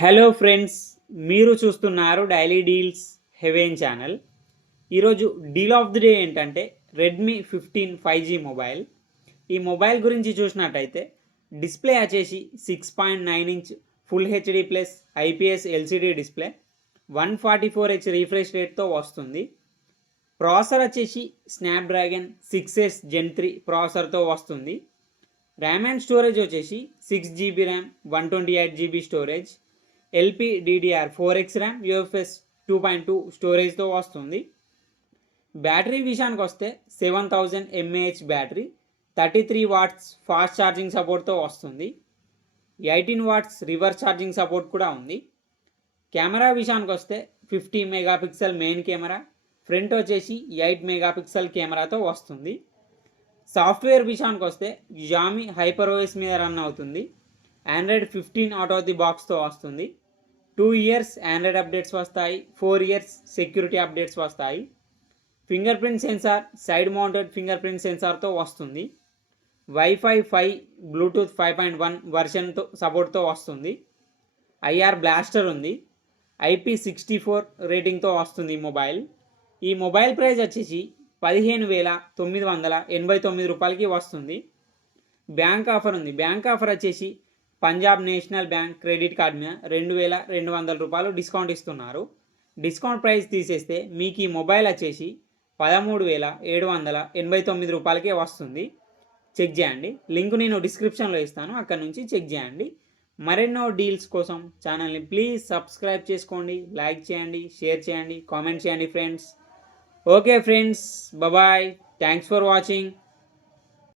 Hello friends, మీరు చూస్తున్నారు daily deals heaven channel. ఈరోజు డీల్ ఆఫ్ ది డే ఏంటంటే రెడ్మీ 15 5G మొబైల్. ఈ మొబైల్ గురించి చూసినట్టయితే డిస్ప్లే వచ్చేసి 6.9 inch full HD plus IPS LCD display, 144Hz refresh రేట్తో వస్తుంది. ప్రాసెసర్ వచ్చేసి స్నాప్డ్రాగన్ 6S Gen 3 ప్రాసెసర్తో వస్తుంది. ర్యామ్ అండ్ స్టోరేజ్ వచ్చేసి 6GB RAM, 128GB storage, LPDDR 4X RAM, UFS 2.2 స్టోరేజ్తో వస్తుంది. బ్యాటరీ విషయానికి వస్తే 7000 mAh battery, 33 watts fast charging సపోర్ట్తో వస్తుంది. 18 వాట్స్ రివర్స్ ఛార్జింగ్ సపోర్ట్ కూడా ఉంది. కెమెరా విషయానికి వస్తే 50 మెగాపిక్సెల్ మెయిన్ కెమెరా, ఫ్రంట్ వచ్చేసి 8 మెగాపిక్సెల్ కెమెరాతో వస్తుంది. సాఫ్ట్వేర్ విషయానికి వస్తే Xiaomi HyperOS మీద రన్ అవుతుంది. ఆండ్రాయిడ్ 15 అవుట్ ఆఫ్ ది బాక్స్తో వస్తుంది. 2 ఇయర్స్ ఆండ్రాయిడ్ అప్డేట్స్ వస్తాయి, 4 ఇయర్స్ సెక్యూరిటీ అప్డేట్స్ వస్తాయి. Finger print sensor, side mounted finger print సెన్సార్తో వస్తుంది. వైఫై 5, బ్లూటూత్ 5.1 వర్షన్తో సపోర్ట్తో వస్తుంది. ఐఆర్ బ్లాస్టర్ ఉంది. IP64 రేటింగ్తో వస్తుంది ఈ మొబైల్ ప్రైస్ వచ్చేసి 15,989 రూపాయలకి వస్తుంది. బ్యాంక్ ఆఫర్ ఉంది. బ్యాంక్ ఆఫర్ వచ్చేసి Punjab national bank credit card మీద 2,200 రూపాయలు డిస్కౌంట్ ఇస్తున్నారు. డిస్కౌంట్ ప్రైస్ తీసేస్తే మీకు ఈ మొబైల్ వచ్చేసి 13,789 రూపాయలకే వస్తుంది. చెక్ చేయండి. లింక్ నేను డిస్క్రిప్షన్లో ఇస్తాను, అక్కడ నుంచి చెక్ చేయండి. మరెన్నో డీల్స్ కోసం ఛానల్ని ప్లీజ్ సబ్స్క్రైబ్ చేసుకోండి, లైక్ చేయండి, షేర్ చేయండి, కామెంట్ చేయండి friends. Okay friends, bye. Thanks for watching.